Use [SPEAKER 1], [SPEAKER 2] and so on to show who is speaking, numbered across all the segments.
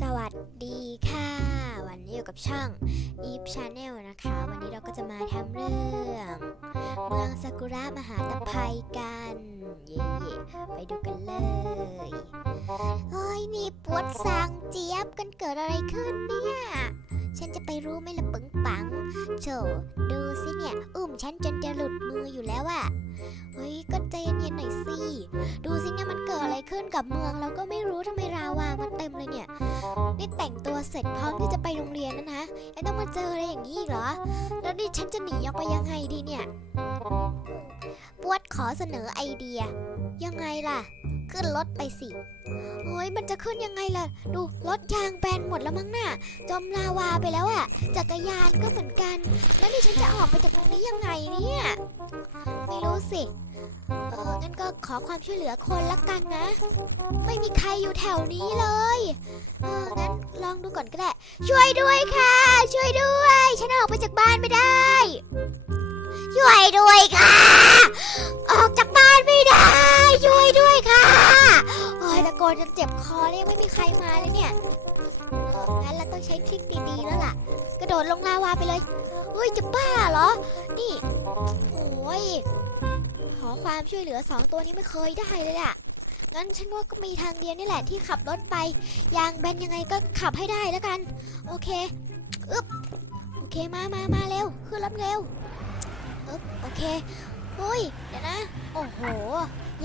[SPEAKER 1] สวัสดีค่ะ วันนี้อยู่กับช่อง Deep Channel นะคะ วันนี้เราก็จะมาทำเรื่องเมืองซากุระมหาตะไพกัน เย่ไปดูกันเลยเฮ้ยนี่ปวดสางเจี๊ยบกันเกิดอะไรขึ้นเนี่ย ฉันจะไปรู้ไหมล่ะปึงปังโจดูสิเนี่ย อุ้มฉันจนจะหลุดมืออยู่แล้วอะ เฮ้ยก็ใจเย็นๆหน่อยสิ ดูสิเนี่ยมันเกิดอะไรขึ้นกับเมืองเราก็ไม่รู้ทำไมราวามาเต็มเลยเนี่ย นี่แต่งตัวเสร็จพร้อมที่จะไปโรงเรียนแล้วนะยังต้องมาเจออะไรอย่างนี้อีกเหรอ แล้วนี่ฉันจะหนีออกไปยังไงดีเนี่ยปวดขอเสนอไอเดีย ยังไงล่ะ ขึ้นรถไปสิโอ้ยมันจะขึ้นยังไงล่ะ ดูรถยางแบนหมดแล้วมั้งน่ะ จมลาวาไปแล้วอะจักรยานก็เหมือนกัน แล้วนี่ฉันจะออกไปจากตรงนี้ยังไงเนี่ย ไม่รู้สิ เอองั้นก็ขอความช่วยเหลือคนละกันนะ ไม่มีใครอยู่แถวนี้เลย เอองั้นลองดูก่อนก็ได้ ช่วยด้วยค่ะ ช่วยด้วย ฉันออกไปจากบ้านไม่ได้ ช่วยด้วยค่ะ ออกจากบ้านไม่ได้ ช่วยด้วยค่ะโอ้ยตะโกนจนเจ็บคอเลยยังไม่มีใครมาเลยเนี่ยงั้นเราต้องใช้ทริคดีๆแล้วล่ะ กระโดดลงลาวาไปเลยเฮ้ยจะบ้าเหรอ นี่ ความช่วยเหลือสองตัวนี้ไม่เคยได้เลยอะงั้นฉันว่าก็มีทางเดียวนี่แหละที่ขับรถไป ยางแบนยังไงก็ขับให้ได้แล้วกัน โอเคอึ๊บโอเคมามามาเร็วขึ้นรถเร็วอึ๊บโอเคเฮ้ยเดี๋ยวนะ โอ้โห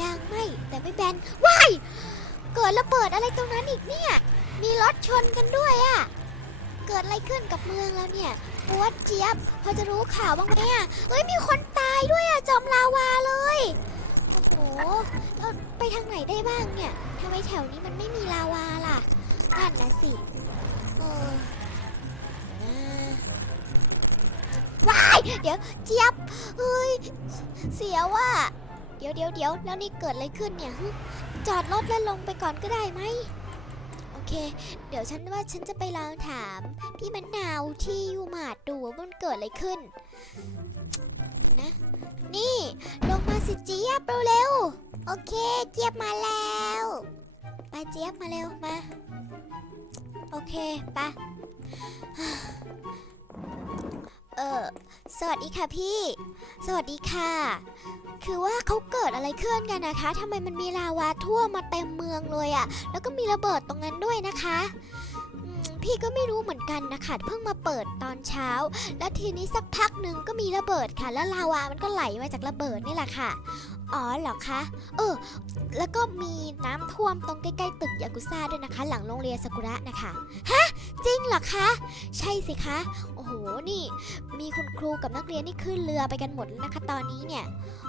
[SPEAKER 1] ยางไม่แต่ไม่แบนว้ายเกิดระเบิดอะไรตรงนั้นอีกเนี่ย มีรถชนกันด้วยอะเกิดอะไรขึ้นกับเมืองแล้วเนี่ย ปวดเจี๊ยบพอจะรู้ข่าวบ้างไหมอะเฮ้ยมีคนตายด้วยอะจมลาวาเลย โอ้โหแล้วไปทางไหนได้บ้างเนี่ยทำไมแถวนี้มันไม่มีลาวาล่ะนั่นนะสิเออว้ายเดี๋ยวเจี๊ยบเฮ้ยเสียว่าเดี๋ยวเดี๋ยวเดี๋ยวแล้วนี่เกิดอะไรขึ้นเนี่ยจอดรถแล้วลงไปก่อนก็ได้ไหม เค เดี๋ยวฉันว่าฉันจะไปลองถาม พี่มะนาวที่ยูมาดดูว่ามันเกิดอะไรขึ้น นะ นี่ ลงมาสิเจี๊ยบเร็วๆโอเค เจี๊ยบมาแล้วไปเจี๊ยบมาเร็วมา โอเคไป เออสวัสดีค่ะพี่ สวัสดีค่ะ คือว่าเขาเกิดอะไรขึ้นกันนะคะทำไมมันมีลาวาท่วมมาเต็มเมืองเลยอะแล้วก็มีระเบิดตรงนั้นด้วยนะคะพี่ก็ไม่รู้เหมือนกันนะคะเพิ่งมาเปิดตอนเช้า แล้วทีนี้สักพักหนึ่งก็มีระเบิดค่ะ แล้วลาวามันก็ไหลมาจากระเบิดนี่แหละค่ะ อ๋อเหรอคะ เออ แล้วก็มีน้ำท่วมตรงใกล้ๆตึกยากุซ่าด้วยนะคะ หลังโรงเรียนซากุระนะคะ ฮะ จริงเหรอคะ ใช่สิคะ โอ้โห นี่ คุณครูกับนักเรียนนี่ขึ้นเรือไปกันหมดแล้วนะคะตอนนี้เนี่ย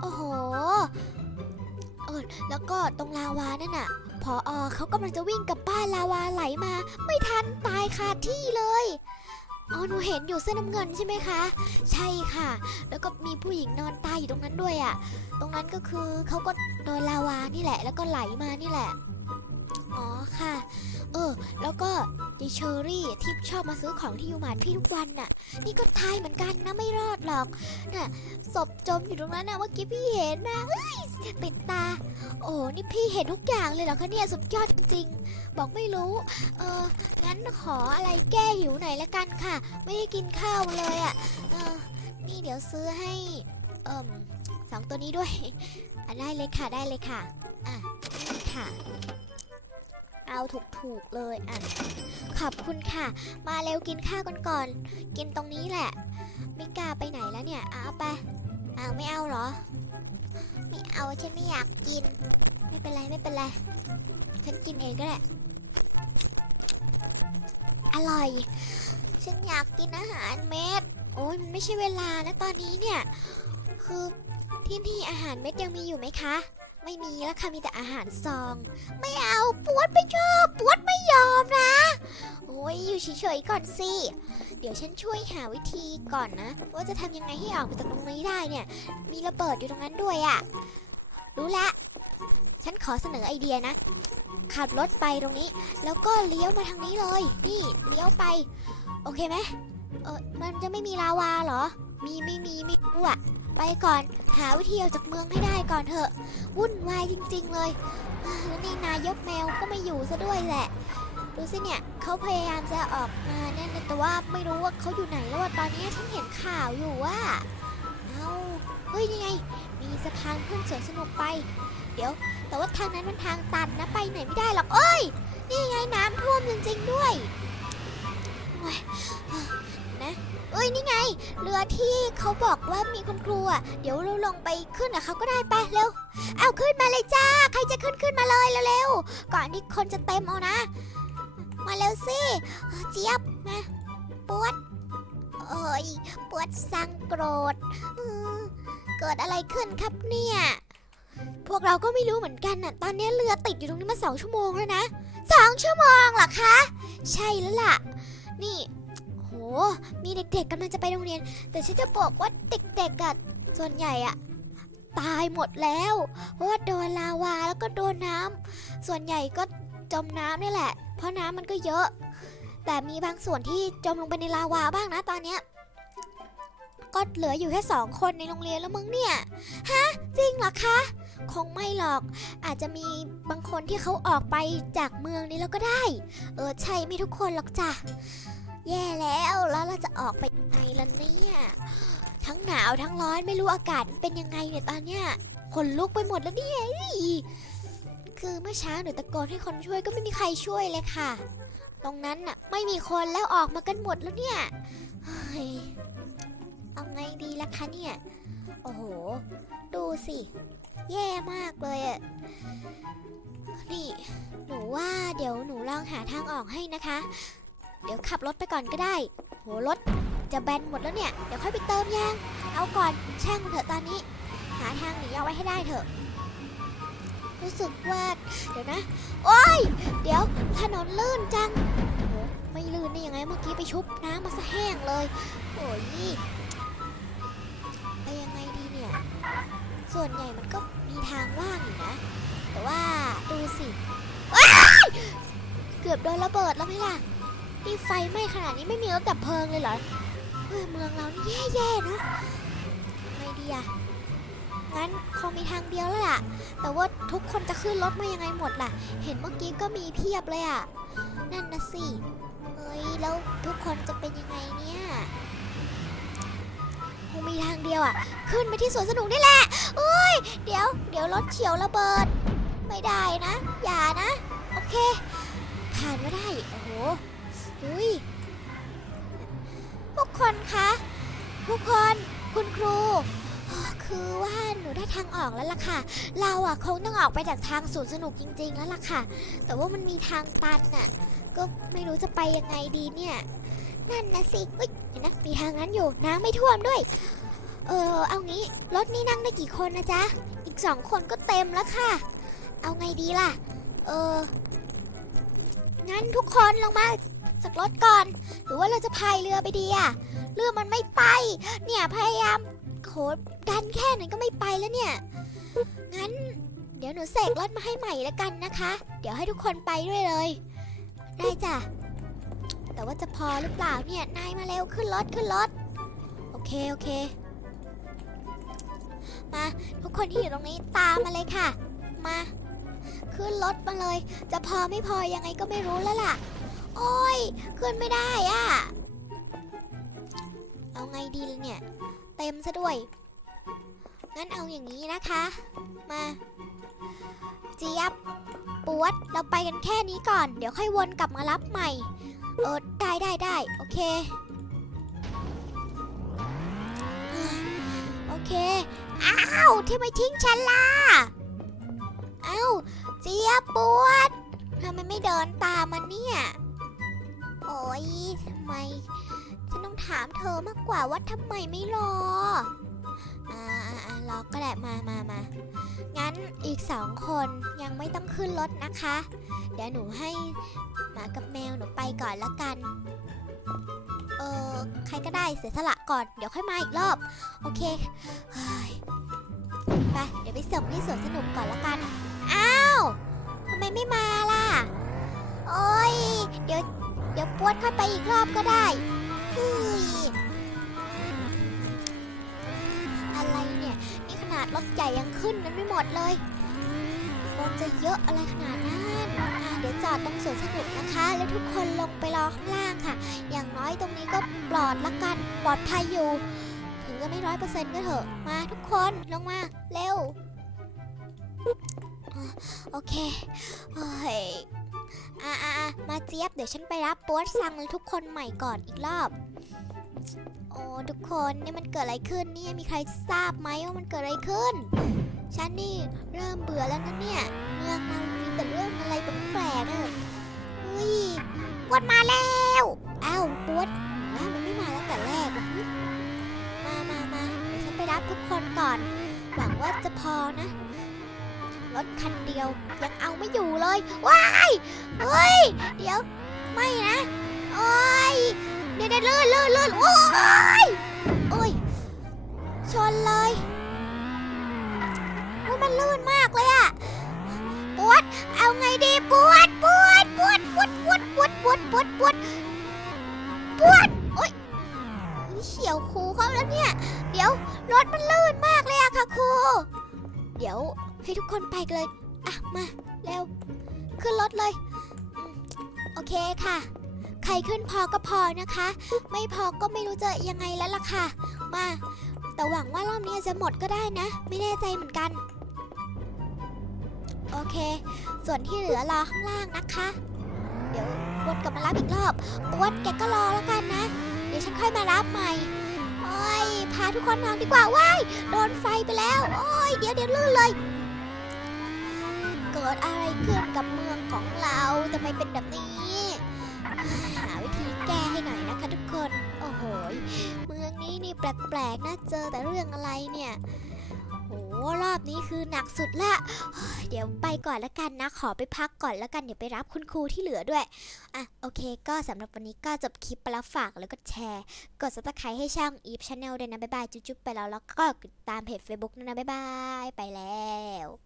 [SPEAKER 1] โอ้โหเออแล้วก็ตรงลาวานั่นน่ะพออเขากำลังจะวิ่งกับบ้านลาวาไหลมา ไม่ทันตายคาที่เลยอ๋อหนูเห็นอยู่เสื้อน้ำเงินใช่ไหมคะ ใช่ค่ะ แล้วก็มีผู้หญิงนอนตายอยู่ตรงนั้นด้วยอะ่ะ ตรงนั้นก็คือเขาก็โดนลาวานี่แหละ แล้วก็ไหลมานี่แหละ อ๋อค่ะ เออ แล้วก็ ยายเชอรี่ที่ชอบมาซื้อของที่ยูมาร์ทพี่ทุกวันน่ะ นี่ก็ตายเหมือนกันนะไม่รอดหรอกน่ะศพจมอยู่ตรงนั้นนะเมื่อกี้พี่เห็นนะเอ้ยติดตา โอ้นี่พี่เห็นทุกอย่างเลยเหรอคะเนี่ยสุดยอดจริงๆ บอกไม่รู้ เอองั้นขออะไรแก้หิวหน่อยละกันค่ะ ไม่ได้กินข้าวเลยอะ่ะเออนี่เดี๋ยวซื้อให้เอ่มสองตัวนี้ด้วย ได้เลยค่ะได้เลยค่ะ อะนี่ค่ะ เอาถูกๆเลยอะขอบคุณค่ะ มาเร็วกินข้าวกันก่อน กินตรงนี้แหละไม่กล้าไปไหนแล้วเนี่ยเอาไปเอาไม่เอาเหรอ ไม่เอาฉันไม่อยากกิน ไม่เป็นไรไม่เป็นไร ฉันกินเองก็ได้อร่อย ฉันอยากกินอาหารเม็ด โอ้ยมันไม่ใช่เวลานะตอนนี้เนี่ย คือที่นี่อาหารเม็ดยังมีอยู่ไหมคะ ไม่มีแล้วค่ะมีแต่อาหารซอง ไม่เอาปวดไม่ชอบปวดไม่ยอมนะ โอ้ยอยู่เฉยๆก่อนสิ เดี๋ยวฉันช่วยหาวิธีก่อนนะ ว่าจะทำยังไงให้ออกไปจากตรงนี้ได้เนี่ย มีระเบิดอยู่ตรงนั้นด้วยอะ่ะ รู้ละฉันขอเสนอไอเดียนะ ขับรถไปตรงนี้ แล้วก็เลี้ยวมาทางนี้เลย นี่เลี้ยวไป โอเคไหมเออมันจะไม่มีลาวาเหรอ มีไม่มีไม่รู้อะ ไปก่อน หาวิธีออกจากเมืองให้ได้ก่อนเถอะ วุ่นวายจริง ๆ เลยแล้วนี่นายกแมวก็ไม่อยู่ซะด้วยแหละ ดูสิเนี่ยเขาพยายามจะออกมาเนี่ยนแต่ว่าไม่รู้ว่าเขาอยู่ไหนแล้วตอนนี้ฉันเห็นข่าวอยู่ว่า เอาเฮ้ยยังไง มีสะพานขึ้นสวนสนุกไป เดี๋ยว แต่ว่าทางนั้นมันทางตันนะไปไหนไม่ได้หรอกเอ้ย นี่ไงน้ำท่วมจริงๆด้วยโอ้ยนะ อ้ยนี่ไง เรือที่เขาบอกว่ามีคุณครูอะเดี๋ยวเราลงไปขึ้นกับเขาก็ได้ไปเร็วเอาขึ้นมาเลยจ้าใครจะขึ้นขึ้นมาเลยเร็วๆก่อนที่คนจะเต็มเอานะ มาเร็วสิเจี๊ยบมาปวดเอ้ยปวดสังโกรธเกิดอะไรขึ้นครับเนี่ยพวกเราก็ไม่รู้เหมือนกันน่ะ ตอนนี้เรือติดอยู่ตรงนี้มาสองชั่วโมงแล้วนะสองชั่วโมงเหรอคะ ใช่แล้วล่ะ นี่ มีเด็กๆกำลังจะไปโรงเรียน แต่ฉันจะบอกว่าเด็กๆอะส่วนใหญ่อะตายหมดแล้ว เพราะว่าโดนลาวาแล้วก็โดนน้ำส่วนใหญ่ก็จมน้ำนี่แหละ เพราะน้ำมันก็เยอะ แต่มีบางส่วนที่จมลงไปในลาวาบ้างนะตอนเนี้ยก็เหลืออยู่แค่สองคนในโรงเรียนแล้วมึงเนี่ย ฮะ จริงเหรอคะ คงไม่หรอก อาจจะมีบางคนที่เขาออกไปจากเมืองนี้แล้วก็ได้ เออ ใช่ไม่ทุกคนหรอกจ้ะ แย่แล้วแล้วเราจะออกไปยังไงล่ะเนี่ยทั้งหนาวทั้งร้อนไม่รู้อากาศเป็นยังไงเนี่ยตอนเนี้ยขนลุกไปหมดแล้วเนี่ยคือเมื่อเช้าหนูตะโกนให้คนช่วยก็ไม่มีใครช่วยเลยค่ะ ตรงนั้นน่ะไม่มีคนแล้วออกมากันหมดแล้วเนี่ยเฮ้ยเอาไงดีล่ะคะเนี่ยโอ้โห ดูสิ แย่มากเลยอะนี่ หนูว่าเดี๋ยวหนูลองหาทางออกให้นะคะ เดี๋ยวขับรถไปก่อนก็ได้ โหรถจะแบนหมดแล้วเนี่ย เดี๋ยวค่อยไปเติมยาง เอาก่อนแช่งมันเถอะตอนนี้ หาทางหนีเอาไว้ให้ได้เถอะ รู้สึกว่า เดี๋ยวนะ โอ้ย เดี๋ยวถนนลื่นจังโหไม่ลื่นได้ยังไงเมื่อกี้ไปชุบน้ำมาซะแห้งเลยโอ้ยไปยังไงดีเนี่ย ส่วนใหญ่มันก็มีทางว่างอยู่นะ แต่ว่าดูสิเกือบโดนระเบิดแล้วไหมล่ะ นี่ไฟไหม้ขนาดนี้ไม่มีรถดับเพลิงเลยเหรอเออเมืองเรานี่แย่ๆเนะไงดีอะงั้นคงมีทางเดียวแล้วล่ะ แต่ว่าทุกคนจะขึ้นรถมายังไงหมดล่ะ เห็นเมื่อกี้ก็มีเพียบเลยอะนั่นนะสิเฮ้ยแล้วทุกคนจะเป็นยังไงเนี่ยคงมีทางเดียวอะขึ้นไปที่สวนสนุกนี่แหละเอ้ยเดี๋ยว เดี๋ยวรถเฉียวระเบิด ไม่ได้นะ อย่านะ โอเค ผ่านมาได้ โอ้โห อุ้ยทุกคนคะ ทุกคนคุณครูคือว่าหนูได้ทางออกแล้วล่ะค่ะ เราอะคงต้องออกไปจากทางสวนสนุกจริง ๆ แล้วล่ะค่ะ แต่ว่ามันมีทางตันน่ะ ก็ไม่รู้จะไปยังไงดีเนี่ย นั่นนะสิเฮ้ยเห็นนะมีทางนั้นอยู่น้ำไม่ท่วมด้วย เออเอางี้รถนี่นั่งได้กี่คนนะจ๊ะ อีกสองคนก็เต็มแล้วค่ะ เอาไงดีล่ะ เอองั้นทุกคนลงมา จากรถก่อน หรือว่าเราจะพายเรือไปดีอะเรือมันไม่ไป เนี่ยพยายามโขดดันแค่ไหนก็ไม่ไปแล้วเนี่ย งั้น เดี๋ยวหนูเสกรถมาให้ใหม่แล้วกันนะคะ เดี๋ยวให้ทุกคนไปด้วยเลย ได้จ้ะ แต่ว่าจะพอหรือเปล่าเนี่ย นายมาเร็วขึ้นรถขึ้นรถ โอเคโอเค มาทุกคนที่อยู่ตรงนี้ตามมาเลยค่ะ มา ขึ้นรถมาเลย จะพอไม่พอยังไงก็ไม่รู้แล้วล่ะ โอ้ยขึ้นไม่ได้อะเอาไงดีล่ะเนี่ย เต็มซะด้วย งั้นเอาอย่างนี้นะคะ มาเจี๊ยบปวดเราไปกันแค่นี้ก่อน เดี๋ยวค่อยวนกลับมารับใหม่ เออได้ได้ได้โอเคโอเค อ้าวที่ไม่ทิ้งฉันล่ะอ้าวเจี๊ยบปวดทำไมไม่เดินตามมันเนี่ย ทำไม ฉันต้องถามเธอมากกว่าว่าทำไมไม่รอ อ่าอ่ารอก็ได้มามามางั้นอีกสองคนยังไม่ต้องขึ้นรถนะคะ เดี๋ยวหนูให้หมากับแมวหนูไปก่อนละกัน เออใครก็ได้เสียสละก่อน เดี๋ยวค่อยมาอีกรอบ โอเคเฮ้ยไปเดี๋ยวไปส่งที่สวนสนุกก่อนละกัน อ้าวทำไมไม่มาล่ะ โอ้ย เดี๋ยว เดี๋ยวปวดเข้าไปอีกรอบก็ได้เฮ้ยอะไรเนี่ย นี่ขนาดรถใหญ่ยังขึ้นกันไม่หมดเลยคนจะเยอะอะไรขนาดนั้นอะเดี๋ยวจอดตรงสวนสนุกนะคะ แล้วทุกคนลงไปรอข้างล่างค่ะ อย่างน้อยตรงนี้ก็ปลอดละกันปลอดภัยอยู่ ถึงจะไม่ร้อยเปอร์เซ็นต์ก็เถอะ มาทุกคนลงมาเร็ว โอเคเฮ้ย อะอะอะมาเจี๊ยบเดี๋ยวฉันไปรับโป๊ตซังและทุกคนใหม่ก่อนอีกรอบ โอ้ทุกคนนี่มันเกิดอะไรขึ้นเนี่ยมีใครทราบไหมว่ามันเกิดอะไรขึ้น ฉันนี่เริ่มเบื่อแล้วนะเนี่ยเมืองเรามีแต่เรื่องอะไรแปลกๆอะเฮ้ยปวดมาแล้วอ้าวปวดแล้วมันไม่มาตั้งแต่แรกมามามาเดี๋ยวฉันไปรับทุกคนก่อน หวังว่าจะพอนะ รถคันเดียว ยังเอาไม่อยู่เลยว้ายเฮ้ย เดี๋ยว ไม่นะโอ้ยเดี๋ยวเดี๋ยวลื่นลื่นลื่นโอ้ยโอ้ยชนเลยโอ้ยมันลื่นมากเลยอะปวด เอาไงดีปวดปวดปวดปวดปวดปวดปวดปวดปวดปวดโอ้ยเฉียวครูเขาแล้วเนี่ย เดี๋ยวรถมันลื่นมากเลยอะค่ะครูเดี๋ยว ให้ทุกคนไปเลย อะ มา เร็ว ขึ้นรถเลย โอเคค่ะ ใครขึ้นพอก็พอนะคะ ไม่พอก็ไม่รู้จะยังไงแล้วล่ะค่ะ มา แต่หวังว่ารอบนี้จะหมดก็ได้นะ ไม่แน่ใจเหมือนกัน โอเค ส่วนที่เหลือรอข้างล่างนะคะ เดี๋ยวปวดกลับมารับอีกรอบปวดแกก็รอแล้วกันนะ เดี๋ยวฉันค่อยมารับใหม่โอ้ยพาทุกคนนอนดีกว่าว้ายโดนไฟไปแล้ว โอ้ยเดี๋ยวเดี๋ยวลื่นเลย กิดอะไรขึ้นกับเมืองของเราทำไมเป็นแบบนี้ หาวิธีแก้ให้หน่อยนะคะทุกคน โอ้โห เมืองนี้นี่แปลกๆนะเจอแต่เรื่องอะไรเนี่ยโอ้รอบนี้คือหนักสุดละ เดี๋ยวไปก่อนละกันนะ ขอไปพักก่อนล้วกัน เดี๋ยวไปรับคุณครูที่เหลือด้วย อะ โอเค ก็สำหรับวันนี้ก็จบคลิปไปแล้วฝากแล้วก็แชร์ กด subscribe ให้ช่อง Eve Channel ด้วยนะ บ๊ายบาย จุ๊บๆไปแล้ว แล้วก็ติดตามเพจ Facebook ด้วยนะ บ๊ายบาย ไปแล้ว